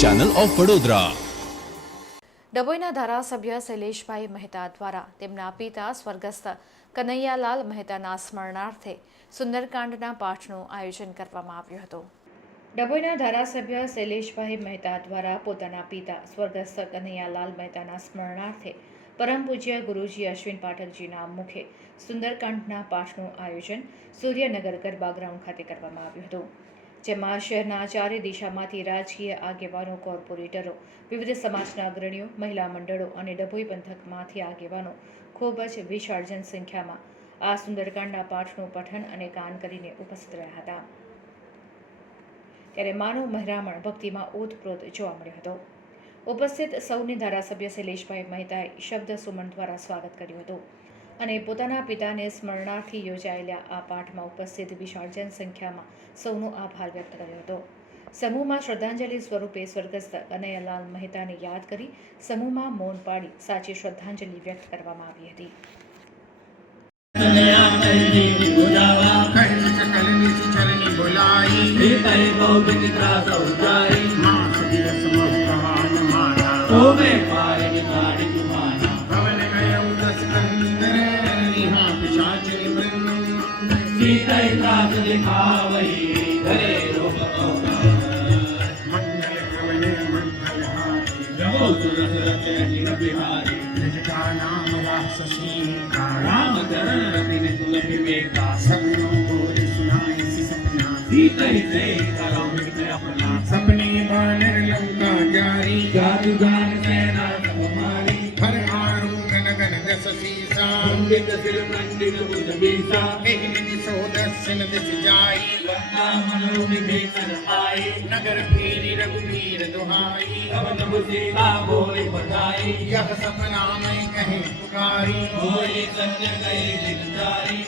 Channel of Vadodara ડભોઈના ધારાસભ્ય શૈલેષભાઈ મહેતા દ્વારા તેમના પિતા સ્વર્ગસ્થ કનૈયાલાલ મહેતાના સ્મરણાર્થે સુંદરકાંડના પાઠનું આયોજન કરવામાં આવ્યું હતું. ડભોઈના ધારાસભ્ય શૈલેષભાઈ મહેતા દ્વારા પોતાના પિતા સ્વર્ગસ્થ કનૈયાલાલ મહેતાના સ્મરણાર્થે પરમ પૂજ્ય ગુરુજી અશ્વિન પાઠકજીના મુખે સુંદરકાંડના પાઠનું આયોજન સૂર્યનગર ગરબા ગ્રાઉન્ડ ખાતે કરવામાં આવ્યું હતું. જેમાં શહેરના ચારે દિશામાંથી રાજકીય આગેવાનો, કોર્પોરેટરો, વિવિધ સમાજના અગ્રણીઓ, મહિલા મંડળો અને ડભોઈ પંથકમાંથી આગેવાનો ખૂબ જ વિશાળ જનસંખ્યામાં આ સુંદરકાંડના પાઠનું પઠન અને ગાન કરીને ઉપસ્થિત રહ્યા હતા. ત્યારે માનવ મહેરામણ ભક્તિમાં ઓતપ્રોત જોવા મળ્યો હતો. ઉપસ્થિત સૌની ધારાસભ્ય શૈલેષભાઈ મહેતાએ શબ્દ સુમન દ્વારા સ્વાગત કર્યું હતું. અને પોતાના પિતાને સ્મરણાર્થી યોજાયેલા આ પાઠમાં ઉપસ્થિત વિશાળ જનસંખ્યામાં સૌનો આભાર વ્યક્ત કર્યો હતો. સમૂહમાં શ્રદ્ધાંજલિ સ્વરૂપે સ્વર્ગસ્થ કનૈયાલાલ મહેતાને યાદ કરી સમૂહમાં મૌન પાડી સાચી શ્રદ્ધાંજલિ વ્યક્ત કરવામાં આવી હતી. ચરણી બોલાઈ શ્રી ગોવિંદ ત્રાસ ઉજાઈ માસ મારા. વૃંદ સીતૈ ત્રાસ દિખાવહી ઘરે રોગ मिनिसोदस्य दिशजायि वन्दामनोनिभेसरमायि नगर फेरि रघुवीर दुहाई अवनभ सेवा बोले बताई यह सब नाम कहे पुकारी बोले सत्य कहे जिनकारी